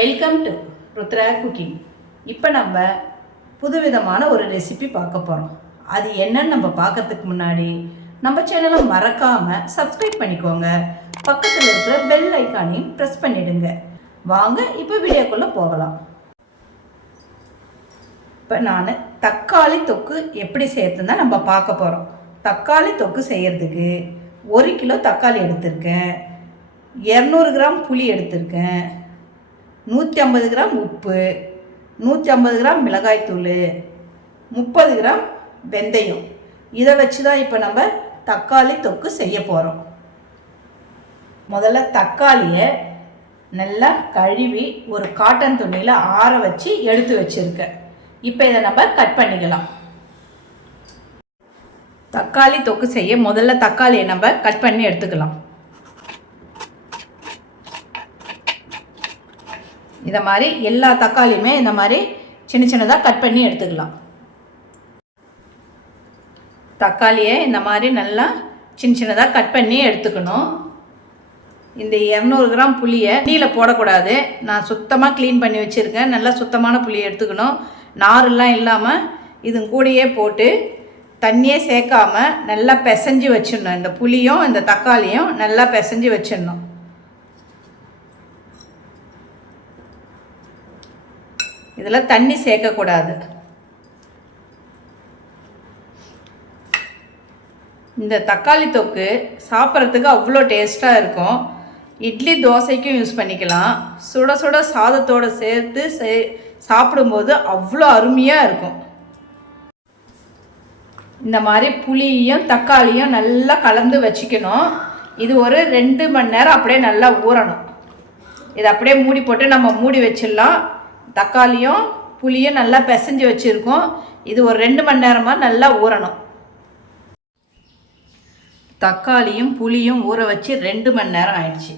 Welcome to Rudra cooking. இப்போ நம்ம புதுவிதமான ஒரு ரெசிபி பார்க்க போகிறோம். அது என்னன்னு நம்ம பார்க்கறதுக்கு முன்னாடி நம்ம சேனலை மறக்காமல் சப்ஸ்கிரைப் பண்ணிக்கோங்க. பக்கத்தில் இருக்கிற பெல் ஐக்கானையும் ப்ரெஸ் பண்ணிவிடுங்க. வாங்க இப்போ வீடியோக்குள்ளே போகலாம். இப்போ நான் தக்காளி தொக்கு எப்படி செய்யறதுன்னு தான் நம்ம பார்க்க போகிறோம். தக்காளி தொக்கு செய்கிறதுக்கு 1 கிலோ தக்காளி எடுத்திருக்கேன், 200 கிராம் புளி எடுத்திருக்கேன், 150 கிராம் உப்பு, 150 கிராம் மிளகாய்த்தூள், 30 கிராம் வெந்தயம். இதை வச்சு தான் இப்போ நம்ம தக்காளி தொக்கு செய்ய போகிறோம். முதல்ல தக்காளியை நல்லா கழுவி ஒரு காட்டன் துணியில் ஆற வச்சு எடுத்து வச்சுருக்கேன். இப்போ இதை நம்ம கட் பண்ணிக்கலாம். தக்காளி தொக்கு செய்ய முதல்ல தக்காளியை நம்ம கட் பண்ணி எடுத்துக்கலாம். இதை மாதிரி எல்லா தக்காளியுமே இந்த மாதிரி சின்ன சின்னதாக கட் பண்ணி எடுத்துக்கலாம். தக்காளியை இந்த மாதிரி நல்லா சின்ன சின்னதாக கட் பண்ணி எடுத்துக்கணும். இந்த 200 கிராம் புளியை தண்ணியில் போடக்கூடாது. நான் சுத்தமாக க்ளீன் பண்ணி வச்சுருக்கேன். நல்லா சுத்தமான புளியை எடுத்துக்கணும். நாரெல்லாம் இல்லாமல் இது கூடயே போட்டு தண்ணியே சேர்க்காமல் நல்லா பிசைஞ்சு வச்சிடணும். இந்த புளியும் இந்த தக்காளியும் நல்லா பிசைஞ்சு வச்சிடணும். இதில் தண்ணி சேர்க்கக்கூடாது. இந்த தக்காளி தொக்கு சாப்பிட்றதுக்கு அவ்வளோ டேஸ்ட்டாக இருக்கும். இட்லி தோசைக்கும் யூஸ் பண்ணிக்கலாம். சுட சுட சாதத்தோடு சேர்த்து சாப்பிடும்போது அவ்வளோ அருமையாக இருக்கும். இந்த மாதிரி புளியும் தக்காளியும் நல்லா கலந்து வச்சுக்கணும். இது ஒரு 2 மணி நேரம் அப்படியே நல்லா ஊறணும். இதை அப்படியே மூடி போட்டு நம்ம மூடி வச்சிடலாம். தக்காளியும் புளியும் நல்லா பிசைஞ்சு வச்சுருக்கோம். இது ஒரு 2 மணி நேரமாக நல்லா ஊறணும். தக்காளியும் புளியும் ஊற வச்சு 2 மணி நேரம் ஆயிடுச்சு.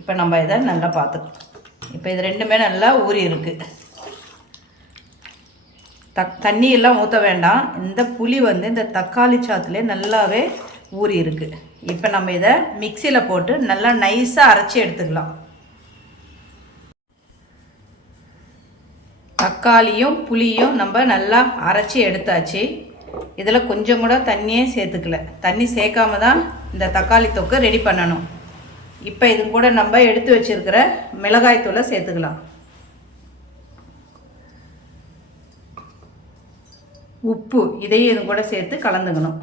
இப்போ நம்ம இதை நல்லா பார்த்துக்கலாம். இப்போ இது ரெண்டுமே நல்லா ஊறி இருக்குது. தண்ணியெல்லாம் ஊற்ற வேண்டாம். இந்த புளி இந்த தக்காளி சாத்துலேயே நல்லாவே ஊறி இருக்குது. இப்போ நம்ம இதை மிக்சியில் போட்டு நல்லா நைஸாக அரைச்சி எடுத்துக்கலாம். தக்காளியும் புளியும் நம்ம நல்லா அரைச்சி எடுத்தாச்சு. இதில் கொஞ்சம் கூட தண்ணியே சேர்த்துக்கல. தண்ணி சேர்க்காம தான் இந்த தக்காளி தொக்கை ரெடி பண்ணணும். இப்போ இது கூட நம்ம எடுத்து வச்சுருக்கிற மிளகாய்த்தூளை சேர்த்துக்கலாம். உப்பு இதையும் இது கூட சேர்த்து கலந்துக்கணும்.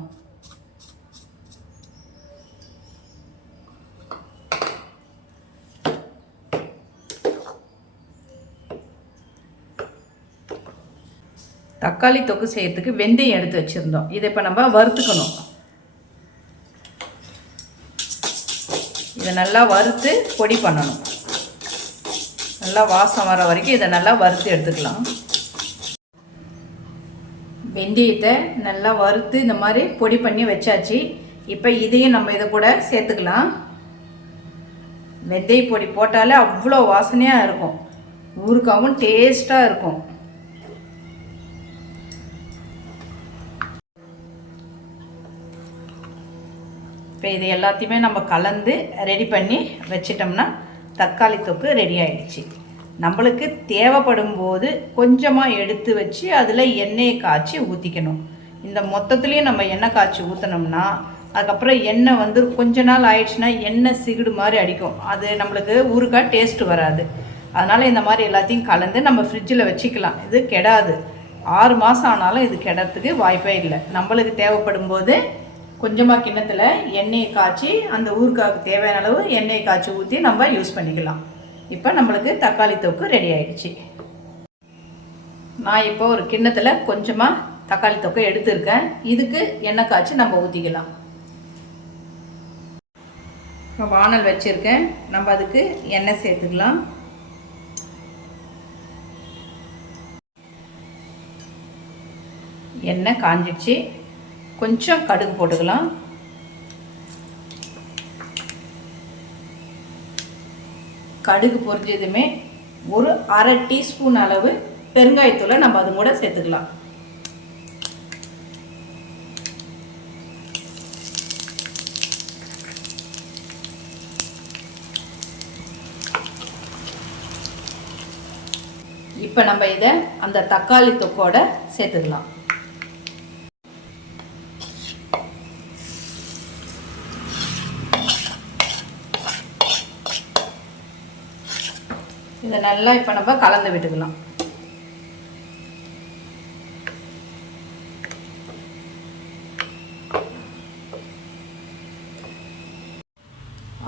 தக்காளி தொக்கு செய்யறதுக்கு வெந்தயம் எடுத்து வச்சுருந்தோம். இதை இப்போ நம்ம வறுத்துக்கணும். இதை நல்லா வறுத்து பொடி பண்ணணும். நல்லா வாசம் வர வரைக்கும் இதை நல்லா வறுத்து எடுத்துக்கலாம். வெந்தயத்தை நல்லா வறுத்து இந்த மாதிரி பொடி பண்ணி வச்சாச்சு. இப்போ இதையும் நம்ம இதை கூட சேர்த்துக்கலாம். வெந்தய பொடி போட்டாலே அவ்வளோ வாசனையாக இருக்கும். ஊறுகாவும் டேஸ்ட்டாக இருக்கும். இப்போ இது எல்லாத்தையுமே நம்ம கலந்து ரெடி பண்ணி வச்சிட்டோம்னா தக்காளி தொக்கு ரெடி ஆகிடுச்சு. நம்மளுக்கு தேவைப்படும் போது கொஞ்சமாக எடுத்து வச்சு அதில் எண்ணெயை காய்ச்சி ஊற்றிக்கணும். இந்த மொத்தத்துலேயும் நம்ம எண்ணெய் காய்ச்சி ஊற்றினோம்னா அதுக்கப்புறம் எண்ணெய் கொஞ்ச நாள் ஆயிடுச்சுன்னா எண்ணெய் சிகிடு மாதிரி அடிக்கும். அது நம்மளுக்கு ஊறுகாய் டேஸ்ட்டு வராது. அதனால் இந்த மாதிரி எல்லாத்தையும் கலந்து நம்ம ஃப்ரிட்ஜில் வச்சுக்கலாம். இது கெடாது. 6 மாதம் ஆனாலும் இது கெடறதுக்கு வாய்ப்பே இல்லை. நம்மளுக்கு தேவைப்படும் போது கொஞ்சமாக கிண்ணத்தில் எண்ணெயை காய்ச்சி அந்த ஊறுகாய்க்கு தேவையான அளவு எண்ணெயை காய்ச்சி ஊற்றி நம்ம யூஸ் பண்ணிக்கலாம். இப்போ நம்மளுக்கு தக்காளி தொக்கு ரெடி ஆகிடுச்சு. நான் இப்போ ஒரு கிண்ணத்தில் கொஞ்சமாக தக்காளி தொக்கை எடுத்துருக்கேன். இதுக்கு எண்ணெய் காய்ச்சி நம்ம ஊற்றிக்கலாம். இப்போ வானல் வச்சுருக்கேன். நம்ம அதுக்கு எண்ணெய் சேர்த்துக்கலாம். எண்ணெய் காஞ்சிடுச்சு. கொஞ்சம் கடுகு போட்டுக்கலாம். கடுகு பொரிஞ்சதுமே ஒரு 1/2 டீஸ்பூன் அளவு பெருங்காயத்தூளை நம்ம அது கூட சேர்த்துக்கலாம். இப்போ நம்ம இதை அந்த தக்காளி தொக்கோட சேர்த்துக்கலாம். இதை நல்லா இப்போ நம்ம கலந்து விட்டுக்கலாம்.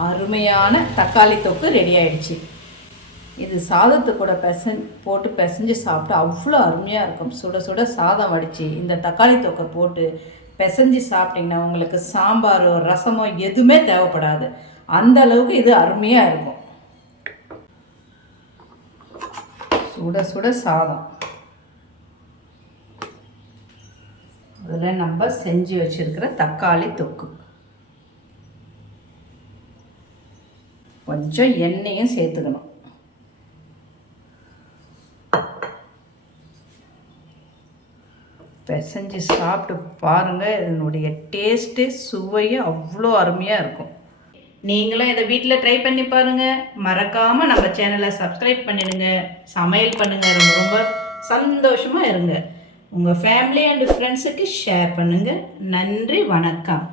அருமையான தக்காளி தொக்கு ரெடி ஆயிடுச்சு. இது சாதத்து கூட போட்டு பிசைஞ்சு சாப்பிட்டு அவ்வளோ அருமையாக இருக்கும். சுட சுட சாதம் வடித்து இந்த தக்காளி தொக்கை போட்டு பிசைஞ்சு சாப்பிட்டிங்கன்னா உங்களுக்கு சாம்பாரோ ரசமோ எதுவுமே தேவைப்படாது. அந்த அளவுக்கு இது அருமையாக இருக்கும். சுட சுட சாதம், அதில் நம்ம செஞ்சு வச்சுருக்கிற தக்காளி தொக்கு, கொஞ்சம் எண்ணெயும் சேர்த்துக்கணும். பிசைஞ்சு சாப்பிட்டு பாருங்கள். இதனுடைய டேஸ்ட்டு சுவையும் அவ்வளோ அருமையாக இருக்கும். நீங்களும் இதை வீட்டில் ட்ரை பண்ணி பாருங்கள். மறக்காமல் நம்ம சேனலை சப்ஸ்கிரைப் பண்ணிடுங்க. சமையல் பண்ணுங்கள். ரொம்ப ரொம்ப சந்தோஷமாக இருங்க. உங்கள் ஃபேமிலி அண்ட் ஃப்ரெண்ட்ஸுக்கு ஷேர் பண்ணுங்கள். நன்றி, வணக்கம்.